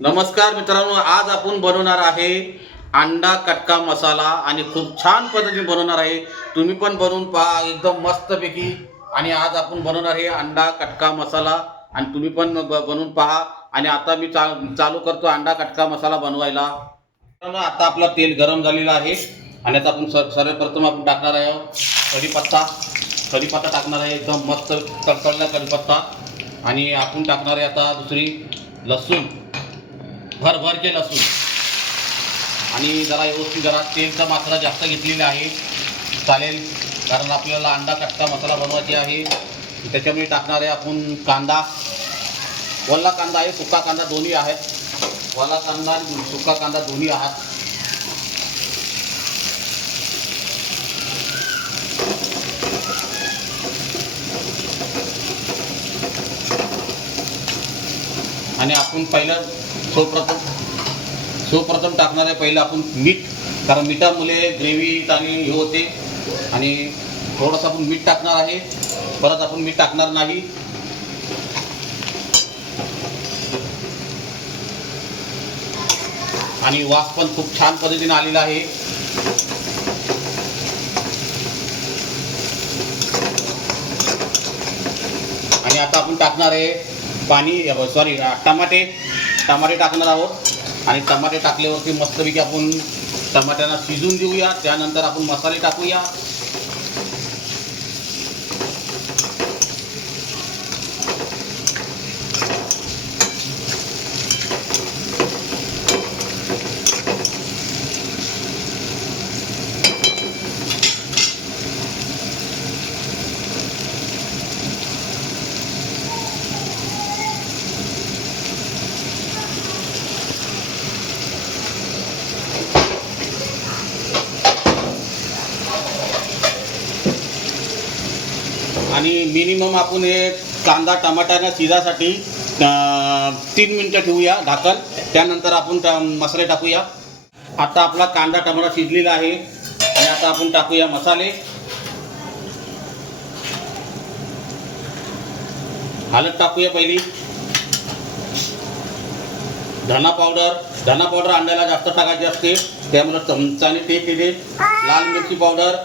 नमस्कार मित्रांनो, आज आपण बनवणार आहे अंडा कटका मसाला आणि खूप छान पद्धतीने बनवणार आहे. तुम्ही पण बनवून पहा एकदम मस्तपैकी. आणि आज आपण बनवणार आहे अंडा कटका मसाला आणि तुम्ही पण बनवून पहा. आणि आता मी चालू करतो अंडा कटका मसाला बनवायला. आता आपला तेल गरम झालेलं आहे आणि आता आपण सर्वप्रथम आपण टाकणार आहे कढीपत्ता टाकणार आहे. एकदम मस्त तडतडला कढीपत्ता. आणि आपण टाकणार आहे आता दुसरी लसूण, भरभरचे लसूण. आणि जरा व्यवस्थित जरा तेलचा मात्रा जास्त घेतलेला आहे चालेल, कारण आपल्याला अंडा कटका मसाला बनवायचे आहे. त्याच्यामुळे टाकणार आहे आपण कांदा. वल्ला कांदा आहे, सुका कांदा दोन्ही आहेत. वल्ला कांदा आणि सुका कांदा दोन्ही आहेत. आणि आपण पहिलं सुप्रथम टाकणार आहे पहिलं आपण मीठ, कारण मिठामुळे ग्रेव्ही आणि हे होते. आणि थोडंसं आपण मीठ टाकणार आहे, परत आपण मीठ टाकणार नाही. आणि वास पण खूप छान पद्धतीने आलेला आहे. आणि आता आपण टाकणार आहे टमाटे टाकणार आहोत. आणि टमाटे टाकल्यावरती मस्तपैकी आपण टमाट्यांना शिजून देऊया. त्यानंतर आपण मसाले टाकूया. आणि मिनिमम आपण हे कांदा टमाट्याला शिजासाठी 3 मिनिटं ठेवूया ढाकण. त्यानंतर आपण मसाले टाकूया. आता आपला कांदा टमाटा शिजलेला आहे आणि आता आपण टाकूया मसाले. हळद टाकूया पहिली. धना पावडर अंड्याला जास्त टाकायची असते, त्यामुळे चमचाने ते लाल मिरची पावडर,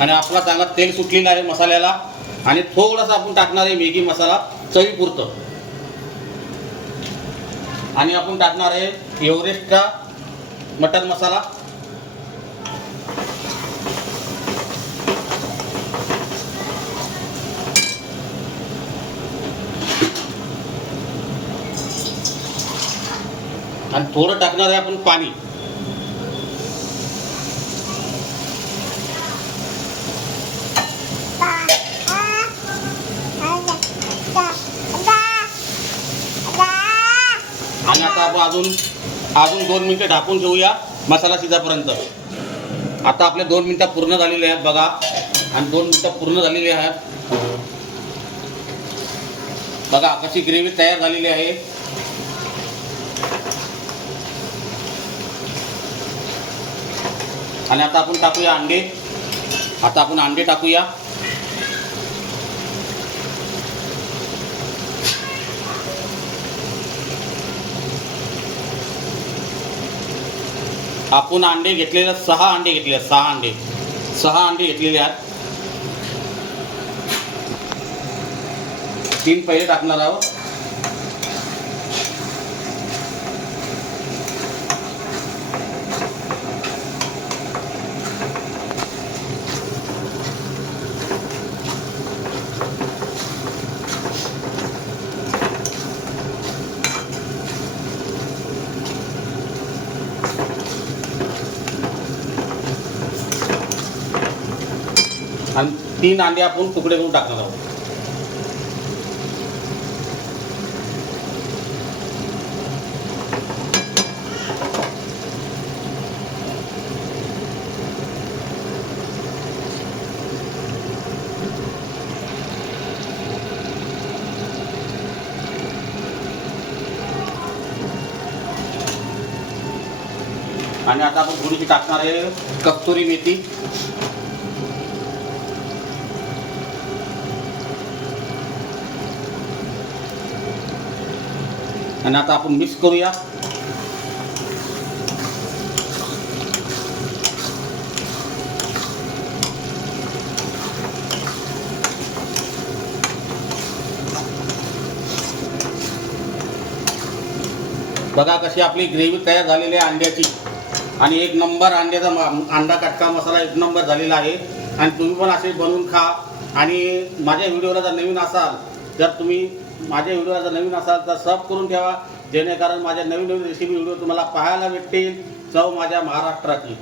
आणि आपला चांगला तेल सुटलेला आहे मसाल्याला. आणि थोडासा आपण टाकणार आहे मॅगी मसाला चवीपुरतं. आणि आपण टाकणार आहे एव्हरेस्टचा मटन मसाला. आणि थोडं टाकणार आहे आपण पाणी. आणि आता आपण अजून 2 मिनिटं ढाकून ठेवूया मसाला शिजापर्यंत. आता आपले 2 मिनिटं पूर्ण झालेले आहेत बघा. आणि 2 मिनिटं पूर्ण झालेली आहेत बघा, कशी ग्रेव्ही तयार झालेली आहे. आणि आता आपण टाकूया अंडे. टाकूया. आपण अंडे घेतलेले 6 अंडे घेतलेले आहेत. 3 पहिले टाकणार आहोत. आणि 3 अंडे आपण तुकडे करून टाकणार आहोत. आणि आता आपण थोडीशी टाकणार आहे कस्तुरी मेथी. आणि आता आपण मिक्स करूया. बघा कशी आपली ग्रेव्ही तयार झालेली आहे अंड्याची. आणि एक नंबर अंडा कटका मसाला एक नंबर झालेला आहे. आणि तुम्ही पण असे बनवून खा. आणि माझ्या व्हिडिओला जर नवीन असाल तर सब करून ठेवा, जेणेकरून माझ्या नवीन रेसिपी व्हिडिओ तुम्हाला पाहायला भेटतील. चव माझ्या महाराष्ट्राची.